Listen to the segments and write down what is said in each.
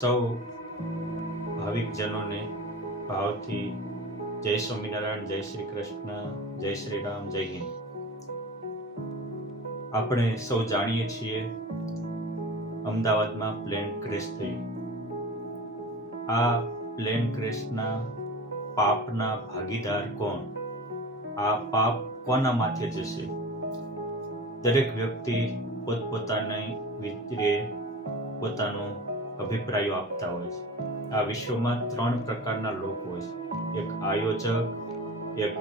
સૌ ભાવિકજનોને ભાવથી જય સ્વામિનારાયણ, જય શ્રી કૃષ્ણ, જય શ્રી રામ, જય હિન્દ. આપણે સૌ જાણીએ છીએ અમદાવાદમાં પ્લેન ક્રેશ થયું. આ પ્લેન ક્રેશના પાપના ભાગીદાર કોણ? આ પાપ કોના માથે જશે? દરેક વ્યક્તિ પોતપોતાની રીતે પોતાનો અભિપ્રાયો આપતા હોય છે. આ વિશ્વમાં 3 પ્રકારના લોકો હોય છે: એક આયોજક, એક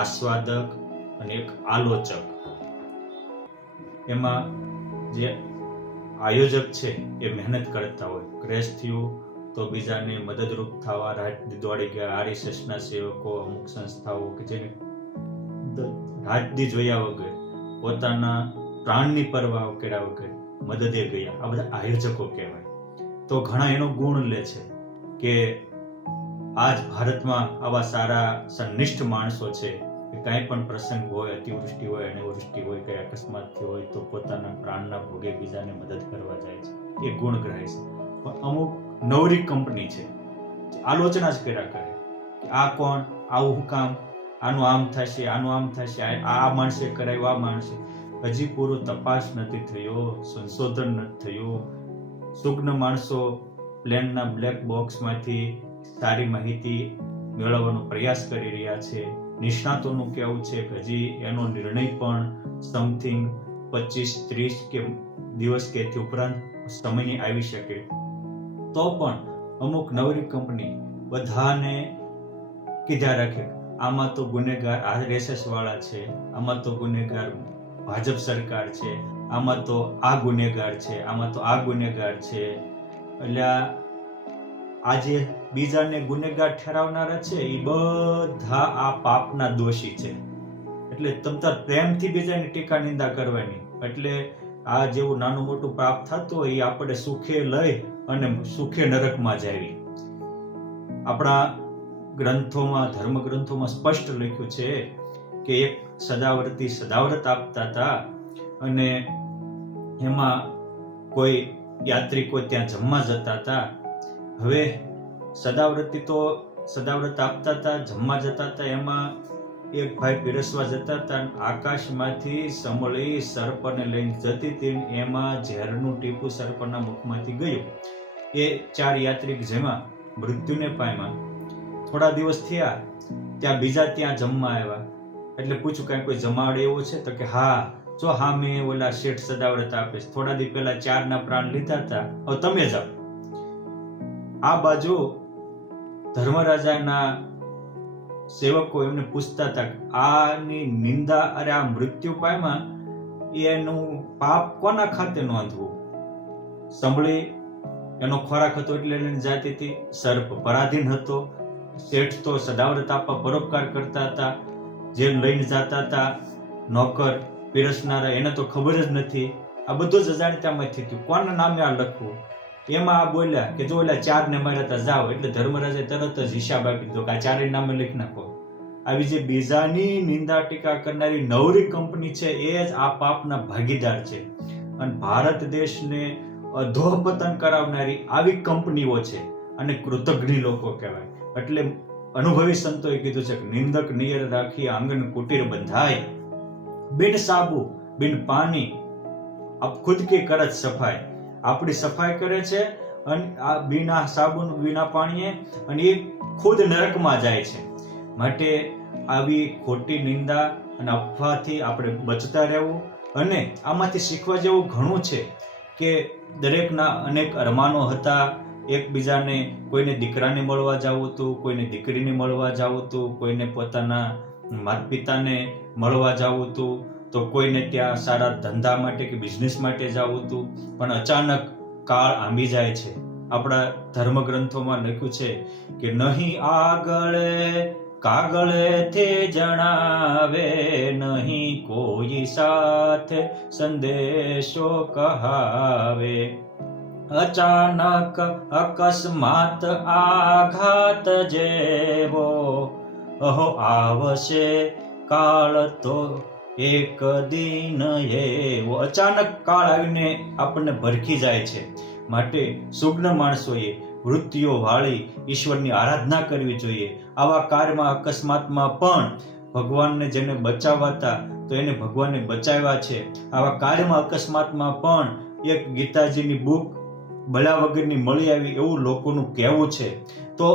આસ્વાદક અને એક આલોચક. એમાં જે આયોજક છે એ મહેનત કરતા હોય. ક્રેશ થયું તો બીજાને મદદરૂપ થવા રાત દોડી ગયા આરએસએસના સેવકો, અમુક સંસ્થાઓ કે જેને રાતદી જોયા વગર, પોતાના પ્રાણની પરવા કર્યા વગર મદદે ગયા. આ બધા આયોજકો કહેવાય. તો ઘણા એનો ગુણ લે છે કે આજ ભારતમાં આવા સારા સંનિષ્ઠ માણસો છે કે કાંઈ પણ પ્રસંગ હોય, અતિવૃષ્ટિ હોય, અનાવૃષ્ટિ હોય, કઈ અકસ્માત હોય તો પોતાના પ્રાણના ભોગે બીજાને મદદ કરવા જાય છે. એ ગુણ ગ્રાહ્ય છે. પણ અમુક નવરી કંપની છે, આલોચના જ કર્યા કરે કે આ કોણ, આવું કામ, આનું આમ થશે, આનું આમ થશે, આ માણસે કરાયું, આ માણસે. હજી પૂરો તપાસ નથી થયો, સંશોધન નથી થયું. સુજ્ઞ માણસો પ્લેનના બ્લેક બોક્સમાંથી સારી માહિતી મેળવવાનો પ્રયાસ કરી રહ્યા છે. નિષ્ણાતોનું કહેવું છે કે હજી એનો નિર્ણય પણ સમથિંગ 25-30 કે દિવસ કે તે ઉપરાંત સમયે આવી શકે. તો પણ અમુક નવરી કંપની બધાને કીધા રાખે, આમાં તો ગુનેગાર આરએસએસ વાળા છે, આમાં તો ગુનેગાર ભાજપ સરકાર છે, આમાં તો આ ગુનેગાર છે, આમાં તો આ ગુનેગાર છે. એટલે આજે બીજાને ગુનેગાર ઠરાવનારા છે એ બધા આ પાપના દોષી છે. એટલે તમતાર પ્રેમથી બીજાની ટીકા નિંદા કરવાની. એટલે આ જેવું નાનું મોટું પાપ થતું હોય એ આપણે સુખે લઈ અને સુખે નરકમાં જાવી. આપણા ગ્રંથોમાં, ધર્મ ગ્રંથોમાં સ્પષ્ટ લખ્યું છે કે એક સદાવ્રતી સદાવ્રત આપતા હતા અને એમાં કોઈ યાત્રિકો ત્યાં જમવા જતા હતા. હવે સદાવ્રતી તો સદાવ્રત આપતા હતા, જમવા જતા હતા. એમાં એક ભાઈ પીરસવા જતા હતા. આકાશમાંથી સમળી સર્પને લઈને જતી હતી. એમાં ઝેરનું ટીપું સર્પના મુખમાંથી ગયું. એ 4 યાત્રિક જેમાં મૃત્યુને પામ્યા. થોડા દિવસ થયા ત્યાં બીજા ત્યાં જમવા આવ્યા. એટલે પૂછ્યું કાંઈ કોઈ જમાડે એવો છે? તો કે હા, જો હા, મેં ઓલા શેઠ સદાવ્રત આપે છે, થોડા દિવસ પહેલા 4 પ્રાણ લીધા હતા, હવે તમે જાઓ. આ બાજુ ધર્મરાજાના સેવકો એમને પૂછતા હતા આની નિંદા, અરે આ મૃત્યુ પામ્યા એનું પાપ કોના ખાતે નોંધવું? સંભળી એનો ખોરાક હતો એટલે લઈને જાતી હતી. સર્પ પરાધીન હતો. શેઠ તો સદાવ્રત આપવા પરોપકાર કરતા હતા, જે લઈને જતા હતા. નોકર પીરસનારા એને તો ખબર જ નથી. આ બધું જ અજાણતામાંથી થયું. કોના નામે આ લખવું? એમાં આ બોલ્યા કે જો ઓલા 4 ને માર્યા હતા, જાઓ. એટલે ધર્મરાજે તરત જ હિસાબ આપી દીધો કે આ 4 નામે લખી નાખો. આવી જે બીજાની નિંદા ટીકા કરનારી નવરી કંપની છે એ જ આ પાપના ભાગીદાર છે. અને ભારત દેશને અધોપતન કરાવનારી આવી કંપનીઓ છે અને કૃતજ્ઞ લોકો કહેવાય. એટલે અનુભવી સંતોએ કીધું છે કે નિંદક નિયર રાખી આંગન કુટીર બંધાય, બિન સાબુ બિન પાણી અબ ખુદ की करत સફાઈ. આપણી સફાઈ કરે છે અને આ બિના સાબુન બિના પાણીએ, અને એ ખુદ નરકમાં જાય છે. માટે આવી ખોટી નિંદા અને અફવાથી આપણે બચતા રહેવું. અને આમાંથી શીખવા જેવું ઘણું છે કે દરેકના અનેક અરમાનો હતા. એકબીજાને, કોઈને દીકરાને મળવા જવું હતું, કોઈને દીકરીને મળવા જવું હતું, કોઈને પોતાના માતા પિતાને મળવા જવું હતું, તો કોઈને ત્યાં સારા ધંધા માટે કે બિઝનેસ માટે જવું હતું. પણ અચાનક કાળ આંબી જાય છે. આપણા ધર્મગ્રંથોમાં લખ્યું છે કે નહીં આગળે કાગળેથી જણાવે, નહીં કોઈ સાથે સંદેશો કહાવે. અચાનક અકસ્માત આઘાત જેવો અહો આવશે કાળ તો એક દિન એવો. અચાનક કાળ આવીને આપણને ભરખી જાય છે. માટે સુજ્ઞ માણસોએ વૃત્તિઓ વાળી ઈશ્વરની આરાધના કરવી જોઈએ. આવા કાર્યમાં અકસ્માતમાં પણ ભગવાનને જેને બચાવવા હતા તો એને ભગવાને બચાવ્યા છે. આવા કાર્યમાં અકસ્માતમાં પણ એક ગીતાજીની બુક બળા વગરની મળી આવી એવું લોકોનું કહેવું છે. તો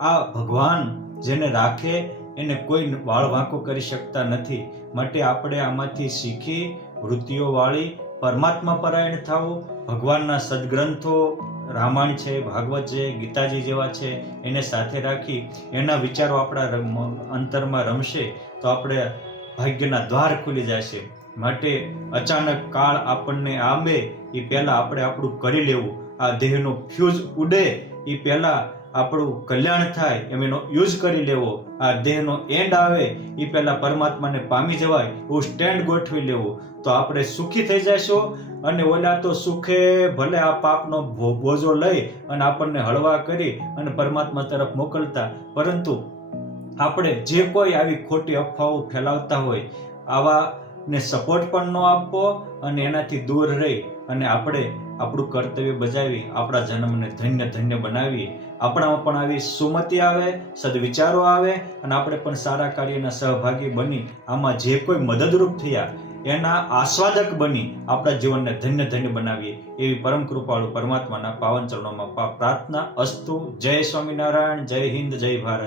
આ ભગવાન જેને રાખે એને કોઈ વાળ વાંકો કરી શકતા નથી. માટે આપણે આમાંથી શીખી વૃત્તિઓ વાળી પરમાત્મા પરાયણ થવું. ભગવાનના સદગ્રંથો રામાયણ છે, ભાગવત છે, ગીતાજી જેવા છે એને સાથે રાખી એના વિચારો આપણા અંતરમાં રમશે તો આપણે ભાગ્યના દ્વાર ખુલી જશે. માટે અચાનક કાળ આપણને આંબે એ પહેલા આપણે આપણું કરી લેવું. આ દેહનો ફ્યુઝ ઉડે એ પહેલા આપણું કલ્યાણ થાય એમ એનો યુઝ કરી લેવો. આ દેહનો એન્ડ આવે એ પહેલા પરમાત્માને પામી જવાય એવું સ્ટેન્ડ ગોઠવી લેવું. તો આપણે સુખી થઈ જઈશું. અને ઓલા તો સુખે ભલે આ પાપનો બોજો લઈ અને આપણને હળવા કરી અને પરમાત્મા તરફ મોકલતા, પરંતુ આપણે જે કોઈ આવી ખોટી અફવાઓ ફેલાવતા હોય આવાને સપોર્ટ પણ ન આપવો અને એનાથી દૂર રહી અને આપણે આપણું કર્તવ્ય બજાવી આપણા જન્મને ધન્ય ધન્ય બનાવીએ. આપણામાં પણ આવી સુમતિ આવે, સદવિચારો આવે અને આપણે પણ સારા કાર્યના સહભાગી બની આમાં જે કોઈ મદદરૂપ થયા એના આસ્વાદક બની આપણા જીવનને ધન્ય ધન્ય બનાવીએ એવી પરમ કૃપાળુ પરમાત્માના પાવન ચરણોમાં પ્રાર્થના. અસ્તુ. જય સ્વામિનારાયણ. જય હિન્દ. જય ભારત.